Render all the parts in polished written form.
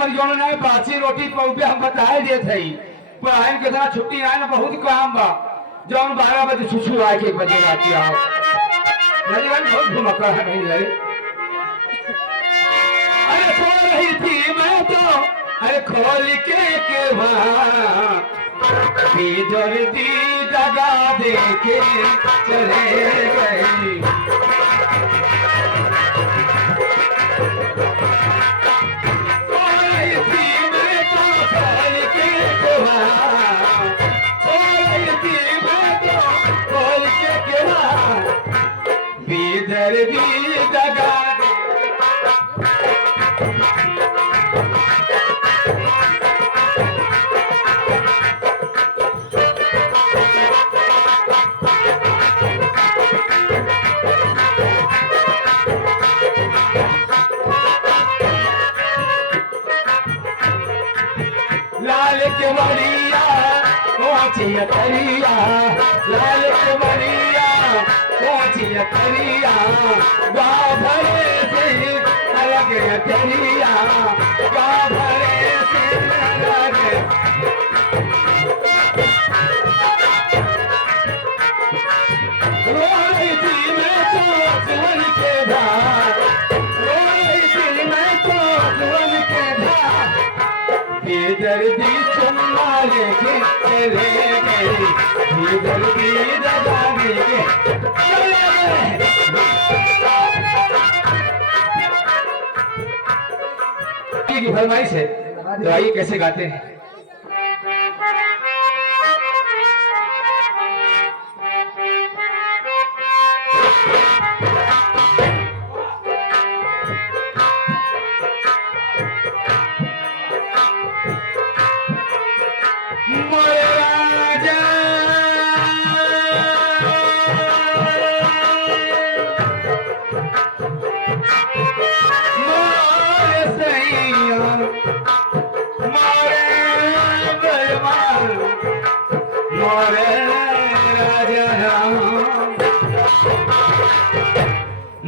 मरियों ने बासी रोटी पहुंचे हम बताए दे थे पढ़ाई के साथ छुट्टी आए ना बहुत काम बा जौन 12 बजे सुसु आए के 1 बजे रात आओ नजर बहुत घुमक्का है नहीं अरे अरे सो रही थी मैं तो अरे खोल के वहां जल्दी दगा दे के चले गई दर्दी दगा लाल के मरिया पहुंचिया करिया लाल के मरिया पहुंचिया करिया गाँव भरे से अलग करिया गाँव भरे से अलग रोई थी मैं तो सुन के भार रोई थी मैं तो सुन के भार दर्दी चुम्मा लेके चले गए दर्दी दगा देके की फरमाइश है तो आइए कैसे गाते हैं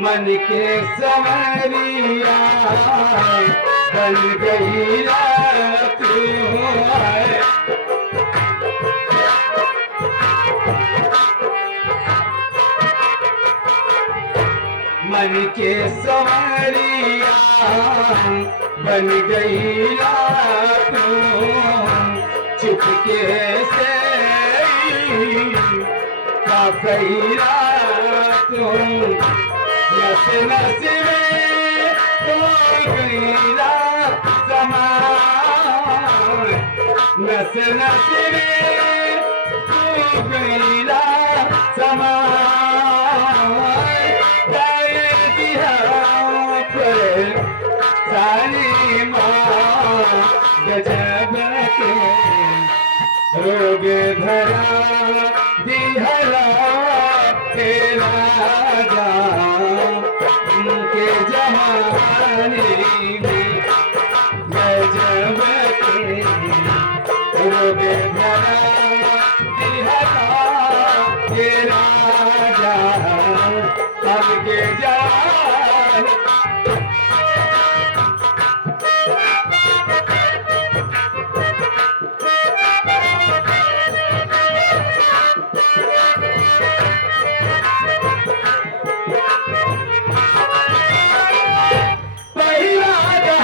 मन के संवरिया बन गई रात मन के संवरिया बन गई रात चुपके से का कई रात नस नस में तो गईला समान नस नस में तो गईला समान गाय दिया पर सारी माँ गजब के रोग धरा दिहरा तेरा के जमाने में गजब के रोग धरा दिहरा के राजा अब के जान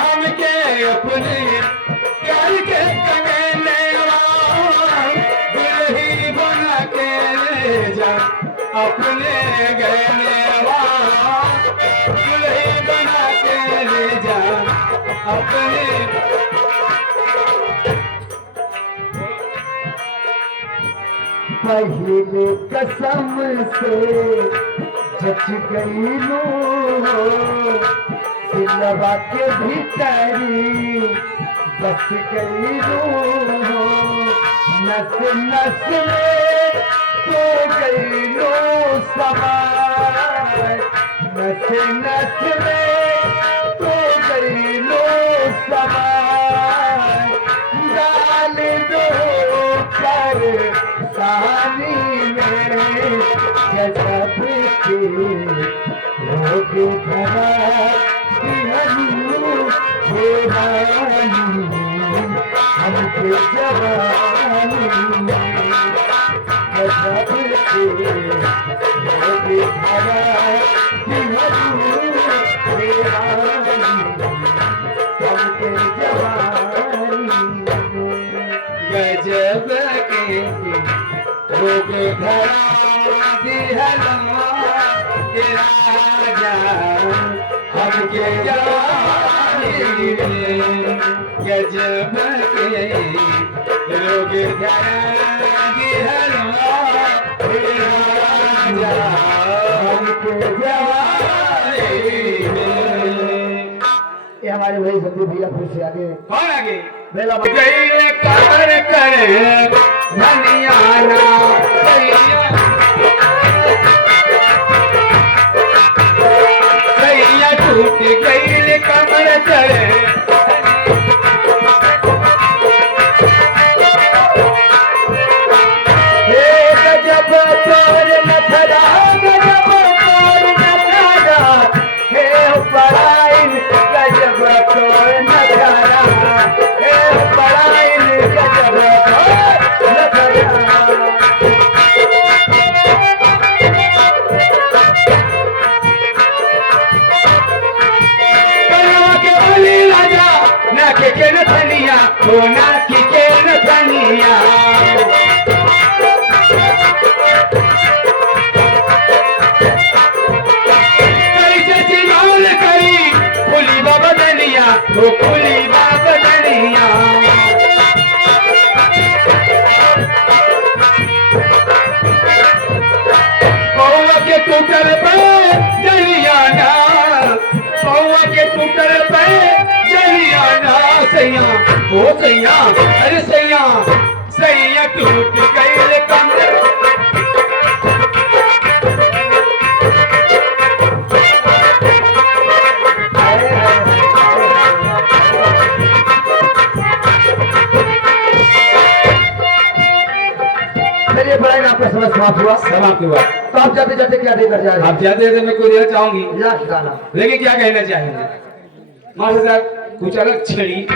अपने प्यार के कगने दुल्ही बना के ले जा अपने गहने दुल्ही बना के ले जा अपने पहले कसम से जच गई लो दिलवा के भीतरी बस गई रो नस नस में तो गई लो सवार नस नस में तो गई लो सवार डाल दो पर सानी में गजब के रोग धरा हे रानी हमके जवानी गजब के लोगे धरा हे रानी हमके जवानी गजब के लोग धरा दिहला के राजा हमके जवानी गजब के लोग धरा दिहला के राजा हमके जवानी। ये हमारे भाई संदीप भैया फिर से आगे कौन आगे बेला गई कर करे धनिया ना सैया टूट गई कमर करे हे गजब तोर नखरा गजब तोर नखरा हे पराइन गजब तोर नखरा हे पराइन गजब तोर नखरा के न धनिया हो ना के न धनिया कैसे चिनौल करी फुली बाबा धनिया हो फुली बाबा धनिया कौआ के टूटल पे जलिया ना कौआ के टूटल पे सैया ओ सैया अरे सैया सैया टूट गई कमर चलिए पढ़ाई आपका समय समाप्त हुआ तो आप जाते जाते क्या देकर जा रहे हैं? आप जाते जाते मैं कोई देना चाहूंगी लेकिन क्या कहना चाहेंगे मास्टर साहब कुछ अलग छड़ी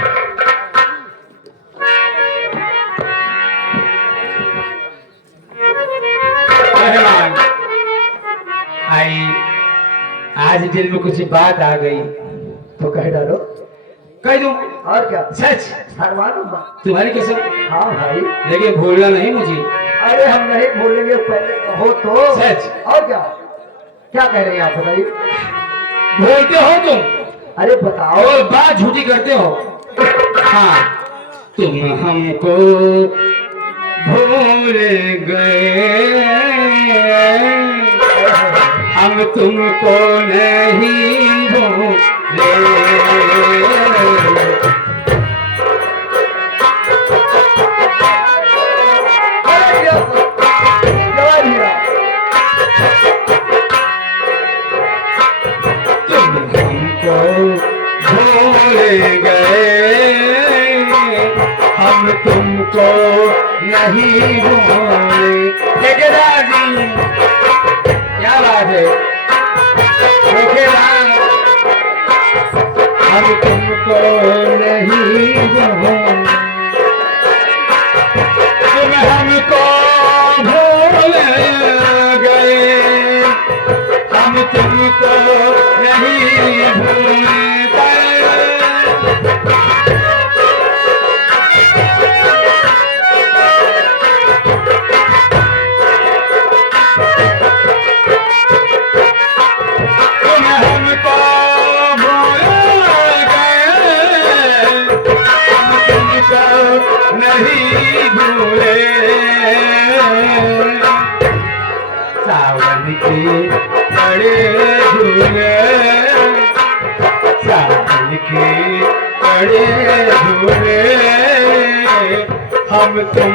आई आज दिल में कुछ बात आ गई तो कह डालो कह दूं और क्या सच तुम्हारी कसम हाँ भाई लेकिन भूलना नहीं मुझे अरे हम नहीं भूलेंगे पहले कहो तो सच और क्या क्या कह रहे हैं आप बताइए भूलते हो तुम अरे बताओ और बात झूठी करते हो हाँ तुम हमको भूल गए हम तुमको नहीं भूले हम तुमको नहीं भूले ठेकेदार जी क्या बात है ठेकेदार हम तुमको नहीं भूले तुम हमको भूल गए हम तुमको नहीं भूले नहीं भूले सावन के बड़े झूले सावन के बड़े झूले हम तुम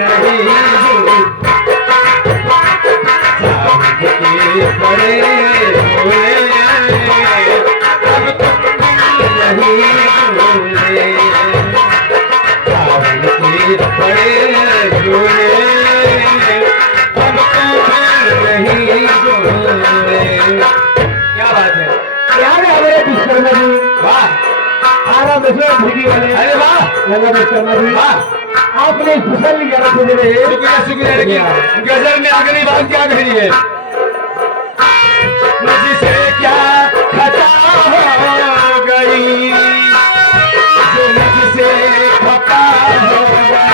नहीं भूले सावन के बड़े झूले हम तुम नहीं भूले बड़े झूले हम नहीं झूले क्या बात है यार हमारे विश्व में वाह आराम से भीगी वाले। अरे वाह लगा बेचना भी वाह आपने फसल लिया ना मुझे। शुक्रिया शुक्रिया। लेकिन गजल में अगली बात क्या कही है? मुझसे क्या खता हो गई जो मुझसे खता हो गई।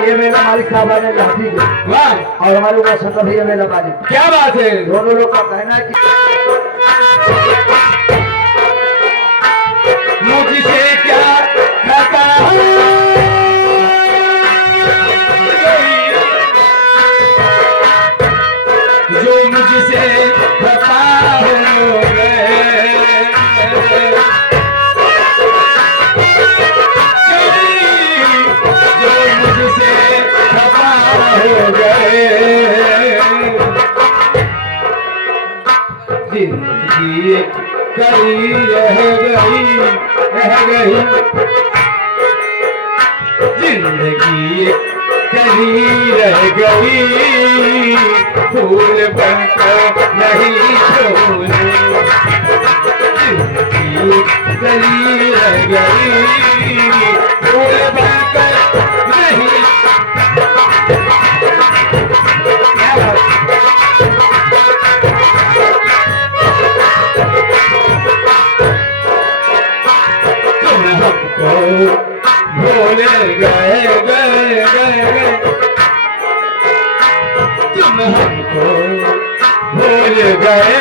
ये मेरा मालिक साहब आने लाठी के वाह और हमारे ऊपर सत्ता भैया मेरा मालिक। क्या बात है? दोनों लोग का कहना है कि मुझसे क्या खता हो गई जो मुझसे खता हो गए जो मुझसे खता हो गए। जिंदगी करी रह गई जिंदगी करी रह गई फूल बनकर नहीं छोड़े। जिंदगी करी रह गई फूल बनकर नहीं। भूल गए तुम हमको भूल गए